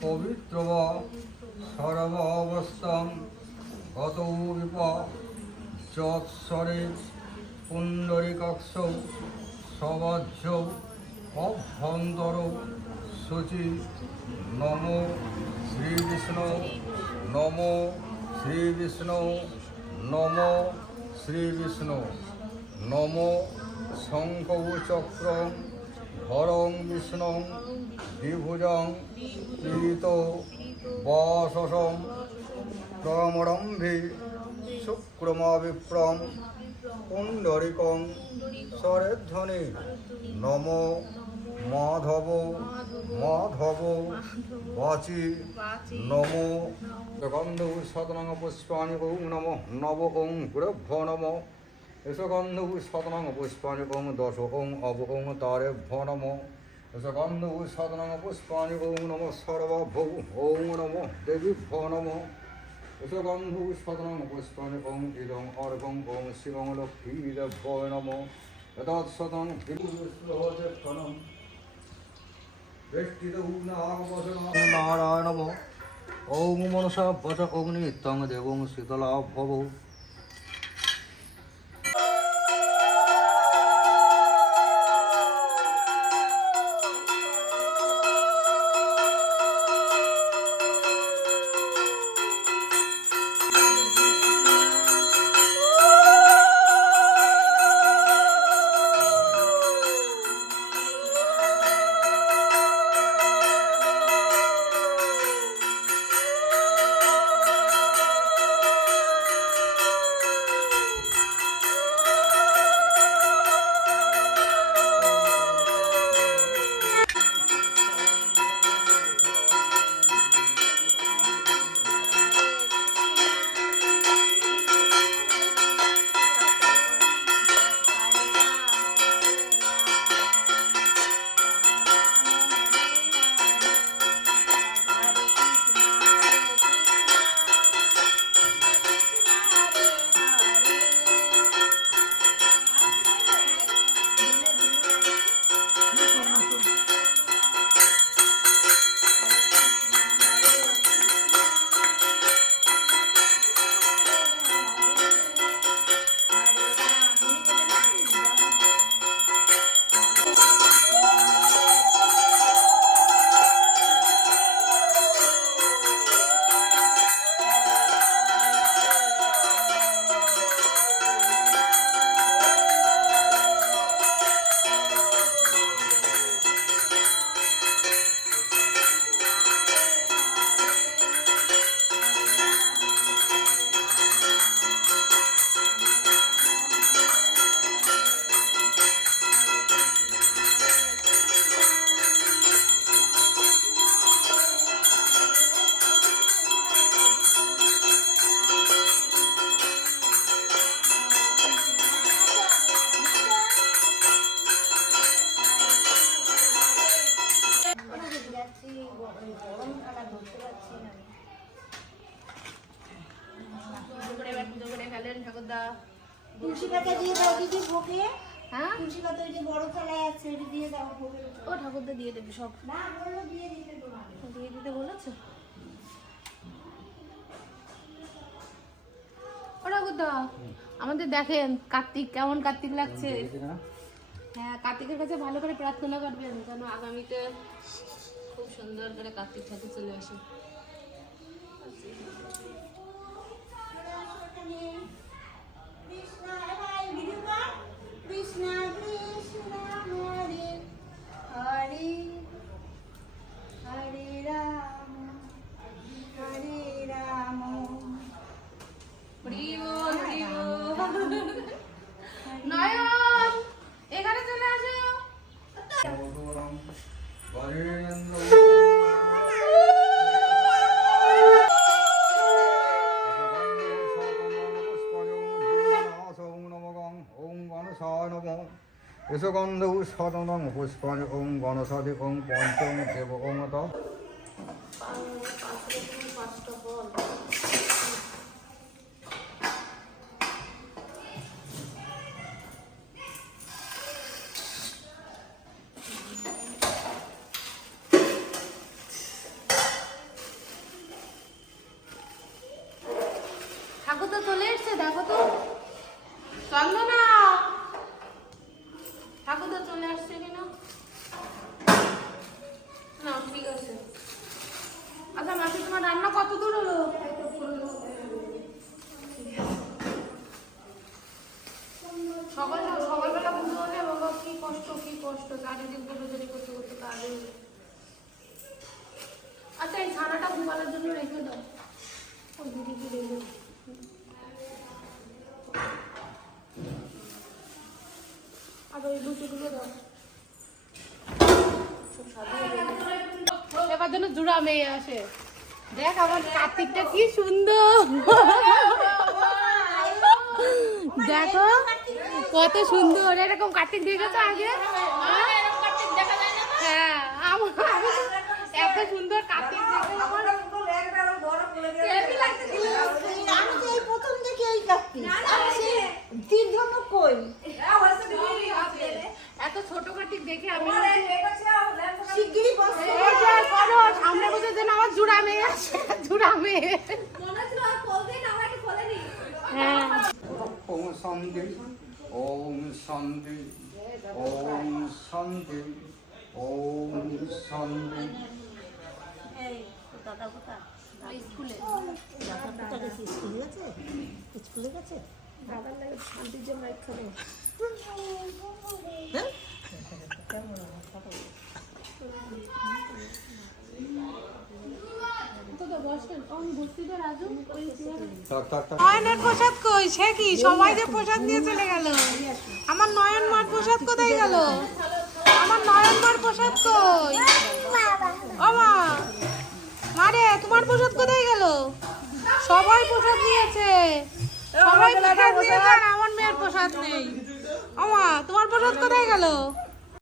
পবিত্র সর্ব অবস্থান গত বিপ যৎসরে পুণ্ডরিকাক্ষ সবাজ্য অভ্যন্তর শুচি নম শ্রী বিষ্ণু নম শ্রী বিষ্ণু নম শ্রী বিষ্ণু নম শঙ্কচক্র ধরং বিষ্ণু দ্বিভুজং পীড়িত বসসম প্রমরম্ভি শুক্রমবিপ্রম পুণ্ডরিকং স্বরেধ্বনি নম মাধব মাধব বাচি নম গন্ধ শতনং পুষ্পাণি ওং নম নব ওং গুরভ্য নম এসগন্ধ শতনং পুষ্পাণি ওং দশ ওং অব ওং তারেভ্য নম এসগন্ধ শতনং পুষ্পাণি ওং নম সর্বভৌ ওং নম দেবীভ্য নম এসগন্ধ শতনং পুষ্পাণি ওং ইদং অর্ঘং ওং শিবং লক্ষ্মীদেভ্য নম এতৎসতং হিন্দুস্লোহচেক্ষণম নারায়ণ ওং মনসা বচ অগ্নি তং দেবং শীতলা ভব ফেলেন তুলসী পাতা দিয়ে দাও দিদি ভোগে। হ্যাঁ? তুলসী পাতা ওই যে বড় থালায় আছে ওটা দিয়ে দাও ভোগের ও ঠাকুরদা দিয়ে দেবে সব। না বলল দিয়ে দিতে তোমাকে। দিয়ে দিতে বলেছে? ও ঠাকুরদা আমাদের দেখেন কার্তিক কেমন কার্তিক লাগছে। হ্যাঁ কার্তিকের কাছে ভালো করে প্রার্থনা করবেন যেন আগামীতে খুব সুন্দর করে কার্তিক ঠাকুর চলে আসে। এসগন্ধ সদনং পুষ্পাণি ওং গণসাধি ওং পঞ্চম দেব ওং ঠাকুরদা চলে আসছে কেন? না, ঠিক আছে। আচ্ছা মাসি, তোমার রান্না কত দূর হলো? সকাল সকালবেলা বাবা কষ্ট কষ্ট। করতে করতে আচ্ছা এই ছানাটা ঘুমানোর জন্য রেখে দাও। ওই দিদিকে রেখে দাও। আর ওই লুচিগুলো দাও। এবার জন্য জুড়া মেয়ে আসে। দেখ আমার কার্তিকটা কি সুন্দর। দেখো কত সুন্দর। এরকম কার্তিক দেখেছ আগে? হ্যাঁ আমার এত সুন্দর কার্তিক দেখে আমার হেভি লাগছিল। আমি তো এই প্রথম দেখি এই কাটতি তীর ধনুক কই এত ছোট কার্তিক দেখে আমি শিগগিরই বসে এই যে করো, সামনে বসে যেন আমার জুড়া মেয়ে জুড়া মেয়ে হ্যাঁ। ওম শান্তি ওম শান্তি ওম শান্তি ওম শান্তি। দাদা স্কুলে। দাদা গেছে? স্কুলে গেছে? স্কুলে গেছে? দাদার লাগে শান্তির জন্য এখানে নয়নের প্রসাদ কই? সে কি? সবাই যে প্রসাদ নিয়ে চলে গেল। আমার নয়ন মার প্রসাদ কোথায় গেল? আমার নয়ন মার প্রসাদ কই? ও মা! মারে তোমার প্রসাদ কোথায় গেল? সবাই প্রসাদ নিয়েছে। সবাই প্রসাদ আর আমার মেয়ের প্রসাদ নেই। ও মা তোমার প্রসাদ কোথায় গেল?